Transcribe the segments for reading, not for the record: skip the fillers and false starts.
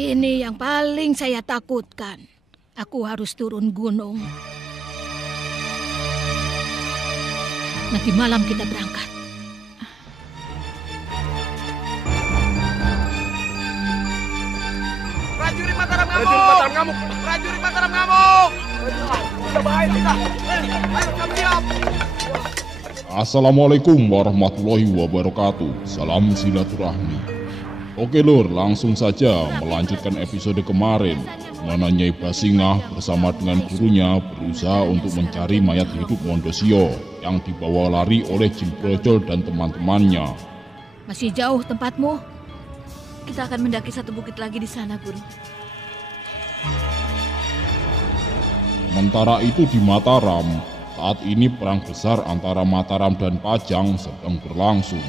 Ini yang paling saya takutkan. Aku harus turun gunung. Nanti malam kita berangkat. Prajurit Mataram ngamuk! Prajurit Mataram ngamuk! Udah bahaya kita. Ayo, kami siap. Assalamualaikum warahmatullahi wabarakatuh. Salam silaturahmi. Oke lur, langsung saja melanjutkan episode kemarin, mana Nyai Basingah bersama dengan gurunya berusaha untuk mencari mayat hidup Mondosio yang dibawa lari oleh Jin Brojol dan teman-temannya. Masih jauh tempatmu? Kita akan mendaki satu bukit lagi di sana, Guru. Sementara itu di Mataram, saat ini perang besar antara Mataram dan Pajang sedang berlangsung.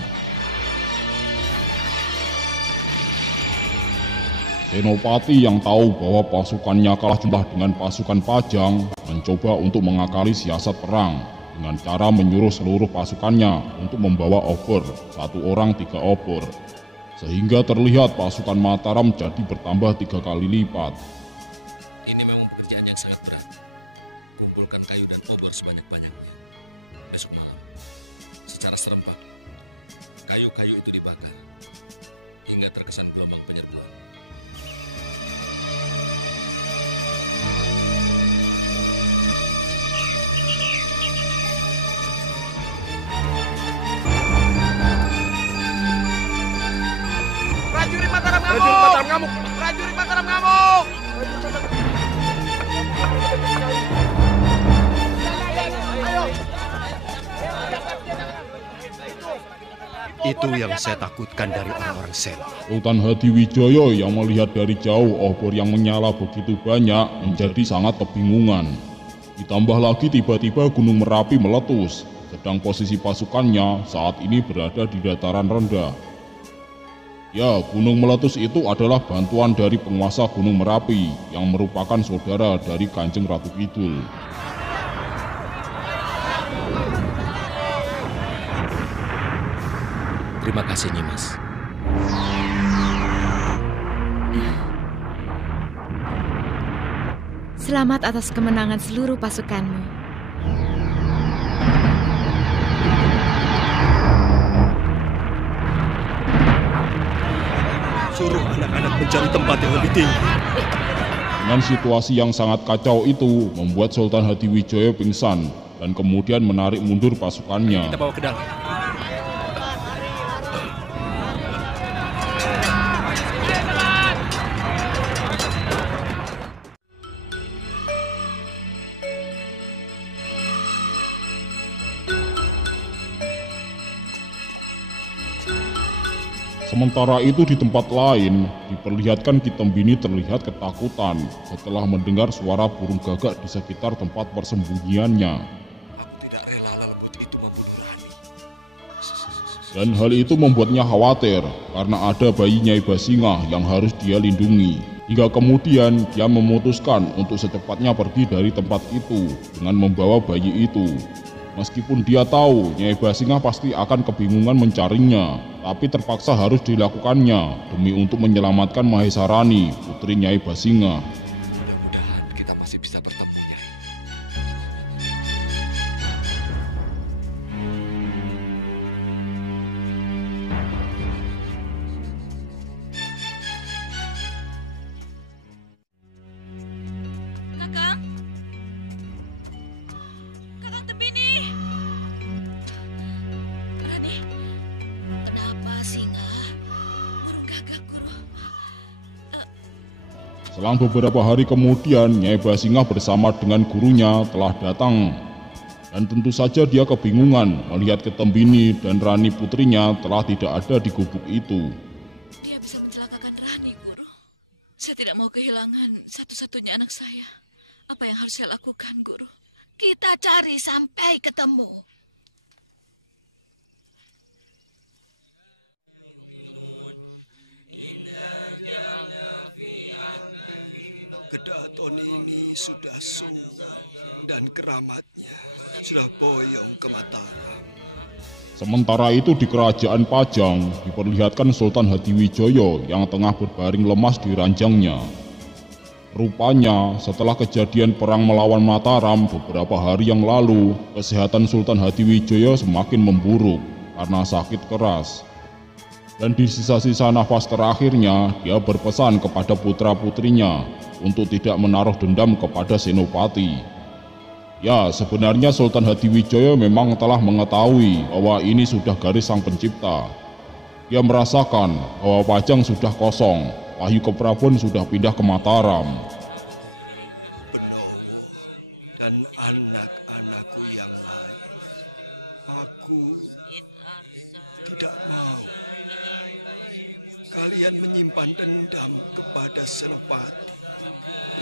Senopati yang tahu bahwa pasukannya kalah jumlah dengan pasukan Pajang mencoba untuk mengakali siasat perang dengan cara menyuruh seluruh pasukannya untuk membawa obor, 1 orang 3 obor. Sehingga terlihat pasukan Mataram jadi bertambah 3 kali lipat. Ini memang pekerjaan yang sangat berat. Kumpulkan kayu dan obor sebanyak-banyaknya. Besok malam, secara serempak, kayu-kayu itu dibakar hingga terkesan gelombang penyerbuan. Prajurit Mataram ngamuk! Prajurit Mataram ngamuk! Itu yang saya takutkan dari orang-orang Sen. Sultan Hadiwijaya yang melihat dari jauh obor yang menyala begitu banyak menjadi sangat kebingungan. Ditambah lagi tiba-tiba Gunung Merapi meletus, sedang posisi pasukannya saat ini berada di dataran rendah. Ya, gunung meletus itu adalah bantuan dari penguasa Gunung Merapi yang merupakan saudara dari Kanjeng Ratu Kidul. Terima kasih, Nyimas. Selamat atas kemenangan seluruh pasukanmu. Suruh anak-anak mencari tempat yang lebih tinggi. Dengan situasi yang sangat kacau itu membuat Sultan Hadiwijaya pingsan dan kemudian menarik mundur pasukannya. Kita bawa ke dalam. Sementara itu di tempat lain, diperlihatkan Ki Tembini terlihat ketakutan setelah mendengar suara burung gagak di sekitar tempat persembunyiannya. Aku tidak rela lembut itu membunuh Rani. Dan hal itu membuatnya khawatir karena ada bayi Nyai Basingah yang harus dia lindungi. Hingga kemudian dia memutuskan untuk secepatnya pergi dari tempat itu dengan membawa bayi itu. Meskipun dia tahu Nyai Basingah pasti akan kebingungan mencarinya, tapi terpaksa harus dilakukannya demi untuk menyelamatkan Mahesarani, putri Nyai Basingah. Mudah-mudahan kita masih bisa bertemu, Nyai. Kakang? Kakang Tembini! Rani, Kenapa, Singa? burung gagak, Guru. Selang beberapa hari kemudian, Nyai Basingah bersama dengan gurunya telah datang. Dan tentu saja dia kebingungan melihat Ki Tembini dan Rani putrinya telah tidak ada di gubuk itu. Dia bisa mencelakakan Rani, Guru. Saya tidak mau kehilangan satu-satunya anak saya. Apa yang harus saya lakukan, Guru? Kita cari sampai ketemu. Kedaton ini sudah sunyi dan keramatnya sudah boyong ke Mataram. Sementara itu di kerajaan Pajang diperlihatkan Sultan Hadiwijaya yang tengah berbaring lemas di ranjangnya. Rupanya setelah kejadian perang melawan Mataram beberapa hari yang lalu, kesehatan Sultan Hadiwijaya semakin memburuk karena sakit keras. Dan di sisa-sisa nafas terakhirnya, dia berpesan kepada putra-putrinya untuk tidak menaruh dendam kepada Senopati. Ya, sebenarnya Sultan Hadiwijaya memang telah mengetahui bahwa ini sudah garis Sang Pencipta. Dia merasakan bahwa Pajang sudah kosong, Wahyu Keprabon sudah pindah ke Mataram. Benowo dan anak-anakku yang lain, aku tidak mau kalian menyimpan dendam kepada Senopati.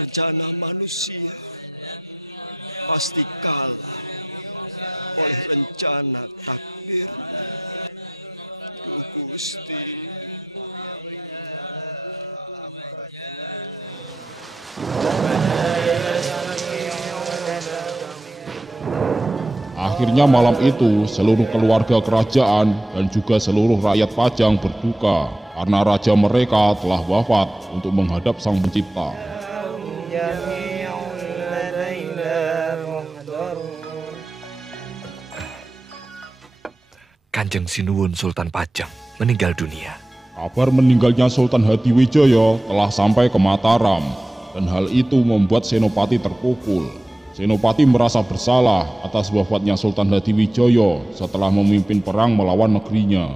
Rencana manusia pasti kalah oleh rencana takdir. Duh Gusti. Akhirnya malam itu seluruh keluarga kerajaan dan juga seluruh rakyat Pajang berduka karena raja mereka telah wafat untuk menghadap Sang Pencipta. Kanjeng Sinuwun Sultan Pajang meninggal dunia. Kabar meninggalnya Sultan Hadiwijaya telah sampai ke Mataram, dan hal itu membuat Senopati terpukul. Senopati merasa bersalah atas wafatnya Sultan Hadiwijaya setelah memimpin perang melawan negerinya.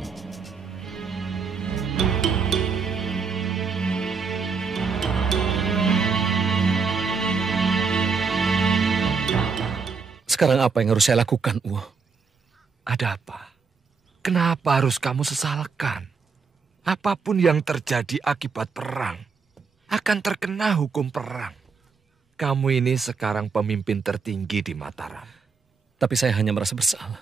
Sekarang apa yang harus saya lakukan, Uwa? Ada apa? Kenapa harus kamu sesalkan? Apapun yang terjadi akibat perang akan terkena hukum perang. Kamu ini sekarang pemimpin tertinggi di Mataram. Tapi saya hanya merasa bersalah.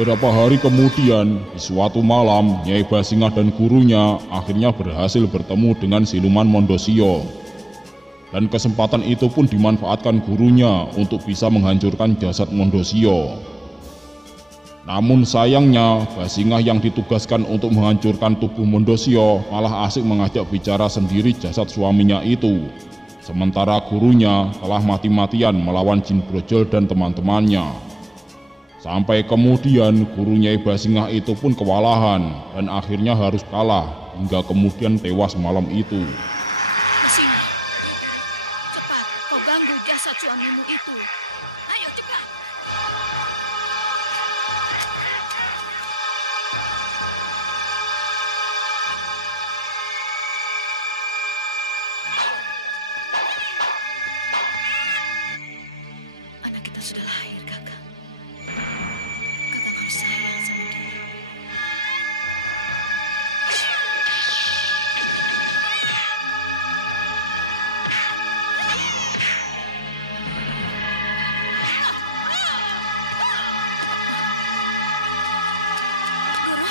Beberapa hari kemudian, di suatu malam, Nyai Basingah dan gurunya akhirnya berhasil bertemu dengan Siluman Mondosio. Dan kesempatan itu pun dimanfaatkan gurunya untuk bisa menghancurkan jasad Mondosio. Namun sayangnya, Basingah yang ditugaskan untuk menghancurkan tubuh Mondosio malah asik mengajak bicara sendiri jasad suaminya itu. Sementara gurunya telah mati-matian melawan Jin Brojol dan teman-temannya. Sampai kemudian guru Nyai Basingah itu pun kewalahan dan akhirnya harus kalah hingga kemudian tewas malam itu. Basingah, cepat kau ganggu jasad suamimu itu. Ayo cepat. Anak kita sudah lahir, Kakang. Kakang harus sayang sama dia. Guru.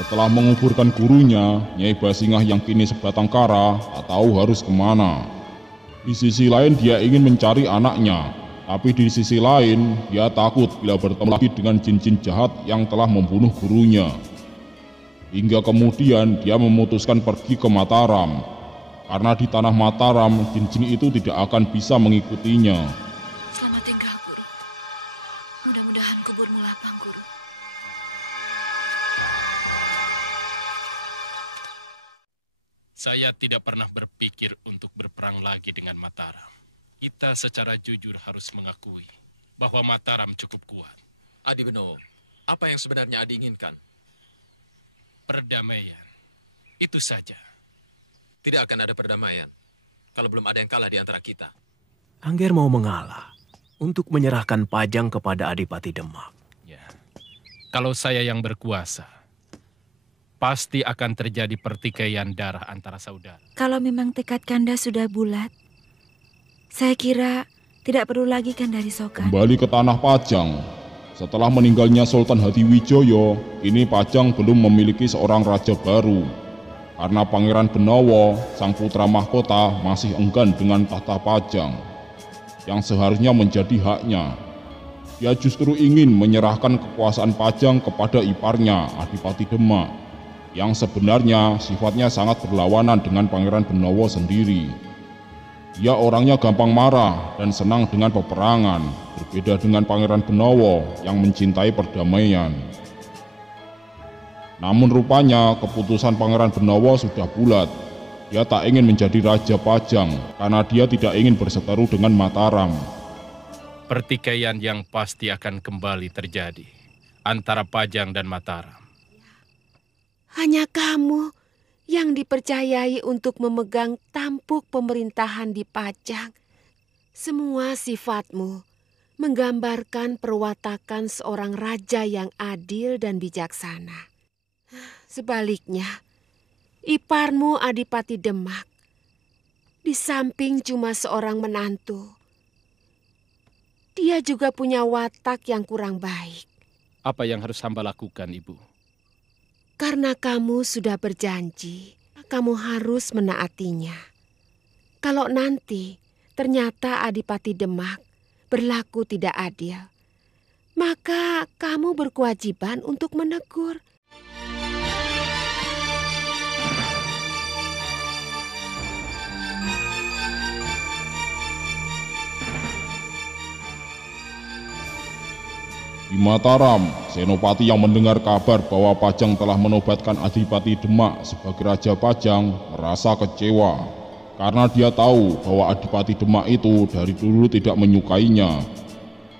Setelah menguburkan gurunya, Nyai Basingah yang kini sebatang kara tak tahu harus kemana. Di sisi lain dia ingin mencari anaknya, tapi di sisi lain dia takut bila bertemu lagi dengan jin-jin jahat yang telah membunuh gurunya. Hingga kemudian dia memutuskan pergi ke Mataram, karena di tanah Mataram jin-jin itu tidak akan bisa mengikutinya. Selamat tinggal, Guru. Mudah-mudahan kuburmu lapang, Guru. Saya tidak pernah berpikir untuk berperang lagi dengan Mataram. Kita secara jujur harus mengakui bahwa Mataram cukup kuat. Adi Benowo, apa yang sebenarnya Adi inginkan? Perdamaian. Itu saja. Tidak akan ada perdamaian kalau belum ada yang kalah di antara kita. Angger mau mengalah untuk menyerahkan Pajang kepada Adipati Demak. Ya. Kalau saya yang berkuasa, pasti akan terjadi pertikaian darah antara saudara. Kalau memang tekad Kanda sudah bulat, saya kira tidak perlu lagi kan dari Sokan. Kembali ke tanah Pajang. Setelah meninggalnya Sultan Hadiwijoyo, kini Pajang belum memiliki seorang raja baru. Karena Pangeran Benowo, sang putra mahkota, masih enggan dengan tahta Pajang yang seharusnya menjadi haknya. Dia justru ingin menyerahkan kekuasaan Pajang kepada iparnya, Adipati Demak, yang sebenarnya sifatnya sangat berlawanan dengan Pangeran Benowo sendiri. Dia orangnya gampang marah dan senang dengan peperangan, berbeda dengan Pangeran Benowo yang mencintai perdamaian. Namun rupanya keputusan Pangeran Benowo sudah bulat. Dia tak ingin menjadi Raja Pajang karena dia tidak ingin berseteru dengan Mataram. Pertikaian yang pasti akan kembali terjadi antara Pajang dan Mataram. Hanya kamu yang dipercayai untuk memegang tampuk pemerintahan di Pajang. Semua sifatmu menggambarkan perwatakan seorang raja yang adil dan bijaksana. Sebaliknya, iparmu Adipati Demak, di samping cuma seorang menantu, dia juga punya watak yang kurang baik. Apa yang harus hamba lakukan, Ibu? Karena kamu sudah berjanji, kamu harus menaatinya. Kalau nanti ternyata Adipati Demak berlaku tidak adil, maka kamu berkewajiban untuk menegur. Di Mataram, Senopati yang mendengar kabar bahwa Pajang telah menobatkan Adipati Demak sebagai Raja Pajang merasa kecewa. Karena dia tahu bahwa Adipati Demak itu dari dulu tidak menyukainya.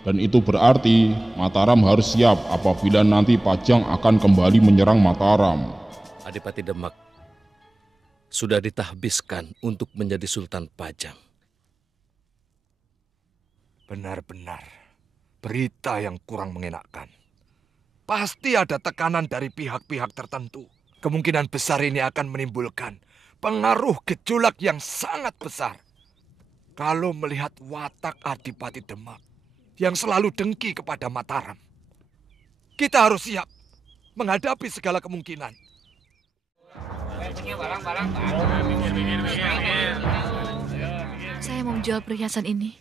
Dan itu berarti Mataram harus siap apabila nanti Pajang akan kembali menyerang Mataram. Adipati Demak sudah ditahbiskan untuk menjadi Sultan Pajang. Benar-benar berita yang kurang mengenakan. Pasti ada tekanan dari pihak-pihak tertentu. Kemungkinan besar ini akan menimbulkan pengaruh gejolak yang sangat besar. Kalau melihat watak Adipati Demak yang selalu dengki kepada Mataram, kita harus siap menghadapi segala kemungkinan. Saya mau menjual perhiasan ini.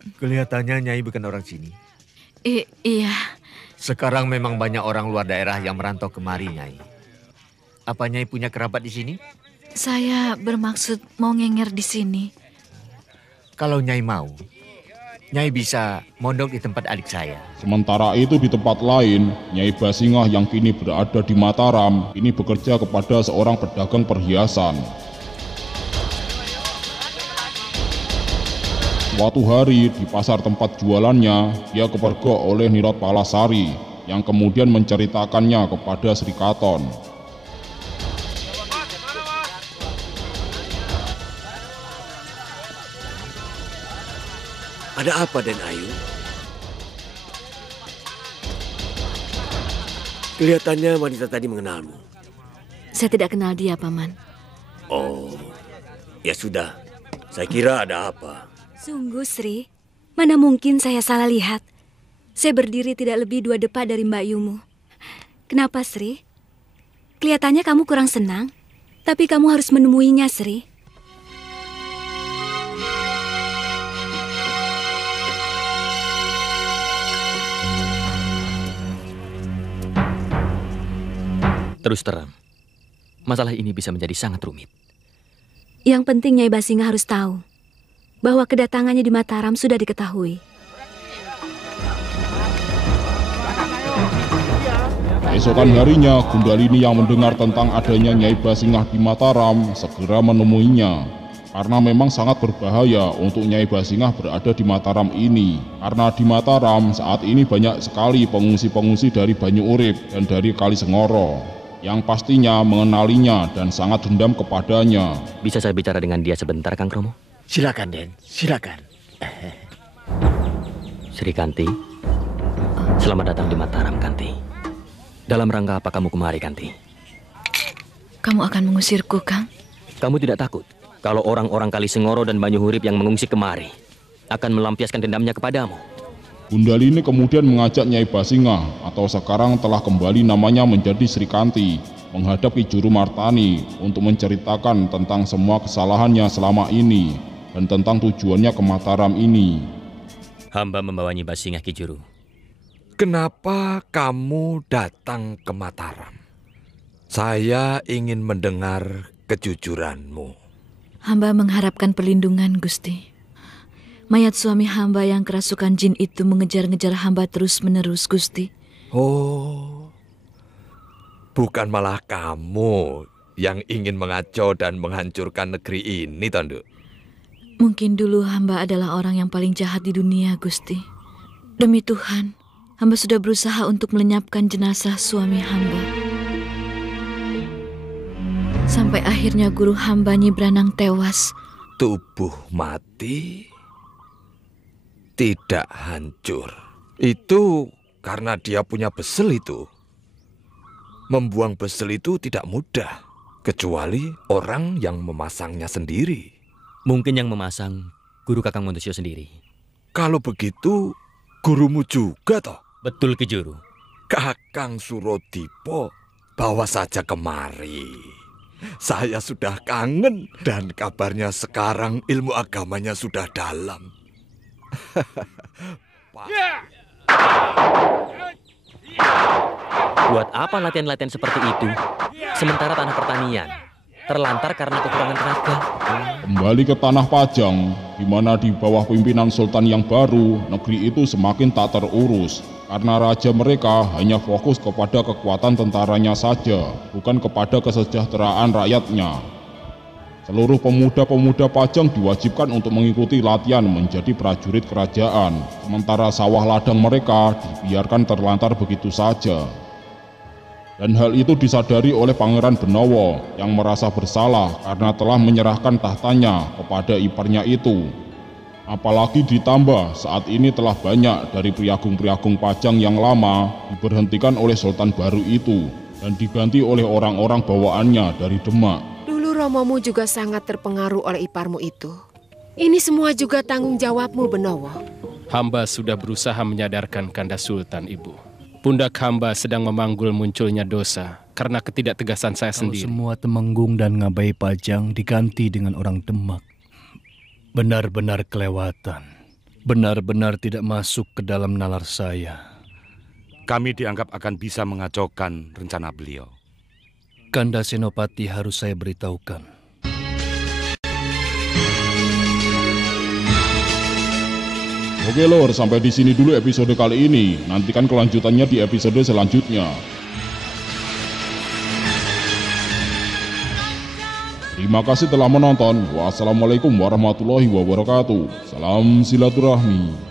Kelihatannya Nyai bukan orang sini. Iya. Sekarang memang banyak orang luar daerah yang merantau kemari, Nyai. Apa Nyai punya kerabat di sini? Saya bermaksud mau ngenger di sini. Kalau Nyai mau, Nyai bisa mondok di tempat adik saya. Sementara itu di tempat lain, Nyai Basingah yang kini berada di Mataram, ini bekerja kepada seorang pedagang perhiasan. Suatu hari di pasar tempat jualannya, dia kepergok oleh Nirot Palasari yang kemudian menceritakannya kepada Sri Katon. Ada apa, Den Ayu? Kelihatannya wanita tadi mengenalmu. Saya tidak kenal dia, Paman. Oh, ya sudah. Saya kira ada apa. Sungguh, Sri. Mana mungkin saya salah lihat. Saya berdiri tidak lebih 2 depa dari Mbak Yumu. Kenapa, Sri? Kelihatannya kamu kurang senang, tapi kamu harus menemuinya, Sri. Terus terang, masalah ini bisa menjadi sangat rumit. Yang penting Nyai Basingah harus tahu bahwa kedatangannya di Mataram sudah diketahui. Keesokan harinya, Gundalini yang mendengar tentang adanya Nyai Basingah di Mataram segera menemuinya. Karena memang sangat berbahaya untuk Nyai Basingah berada di Mataram ini. Karena di Mataram saat ini banyak sekali pengungsi-pengungsi dari Banyu Urip dan dari Kali Sengoro yang pastinya mengenalinya dan sangat dendam kepadanya. Bisa saya bicara dengan dia sebentar, Kang Kromo? Silakan, Den. Silakan. Sri Kanti, selamat datang di Mataram, Kanti. Dalam rangka apa kamu kemari, Kanti? Kamu akan mengusirku, Kang? Kamu tidak takut kalau orang-orang Kalisengoro dan Banyuhurip yang mengungsi kemari akan melampiaskan dendamnya kepadamu? Gundalini kemudian mengajak Nyai Basingah atau sekarang telah kembali namanya menjadi Sri Kanti menghadap Ki Juru Martani untuk menceritakan tentang semua kesalahannya selama ini dan tentang tujuannya ke Mataram ini. Hamba membawa Nyi Basingah, Ki Juru. Kenapa kamu datang ke Mataram? Saya ingin mendengar kejujuranmu. Hamba mengharapkan perlindungan, Gusti. Mayat suami hamba yang kerasukan jin itu mengejar-ngejar hamba terus-menerus, Gusti. Oh, bukan malah kamu yang ingin mengacau dan menghancurkan negeri ini, Tanduk? Mungkin dulu hamba adalah orang yang paling jahat di dunia, Gusti. Demi Tuhan, hamba sudah berusaha untuk melenyapkan jenazah suami hamba. Sampai akhirnya guru hamba Nyi Branang tewas. Tubuh mati, tidak hancur. Itu karena dia punya besel itu. Membuang besel itu tidak mudah, kecuali orang yang memasangnya sendiri. Mungkin yang memasang guru Kakang Montusio sendiri. Kalau begitu, gurumu juga toh? Betul, Ki Juru. Kakang Surodipo, bawa saja kemari. Saya sudah kangen dan kabarnya sekarang ilmu agamanya sudah dalam. Buat apa latihan-latihan seperti itu? Sementara tanah pertanian terlantar karena kekurangan tenaga. Kembali ke tanah Pajang, di mana di bawah pimpinan Sultan yang baru, negeri itu semakin tak terurus karena raja mereka hanya fokus kepada kekuatan tentaranya saja, bukan kepada kesejahteraan rakyatnya. Seluruh pemuda-pemuda Pajang diwajibkan untuk mengikuti latihan menjadi prajurit kerajaan, sementara sawah ladang mereka dibiarkan terlantar begitu saja. Dan hal itu disadari oleh Pangeran Benowo yang merasa bersalah karena telah menyerahkan tahtanya kepada iparnya itu. Apalagi ditambah saat ini telah banyak dari priagung-priagung Pajang yang lama diberhentikan oleh Sultan baru itu dan diganti oleh orang-orang bawaannya dari Demak. Dulu romomu juga sangat terpengaruh oleh iparmu itu. Ini semua juga tanggung jawabmu, Benowo. Hamba sudah berusaha menyadarkan Kanda Sultan, Ibu. Pundak hamba sedang memanggul munculnya dosa karena ketidaktegasan saya sendiri. Kalau semua Temenggung dan Ngabai Pajang diganti dengan orang Demak, benar-benar kelewatan. Benar-benar tidak masuk ke dalam nalar saya. Kami dianggap akan bisa mengacaukan rencana beliau. Kanda Senopati harus saya beritahukan. Oke lor, sampai di sini dulu episode kali ini. Nantikan kelanjutannya di episode selanjutnya. Terima kasih telah menonton. Wassalamualaikum warahmatullahi wabarakatuh. Salam silaturahmi.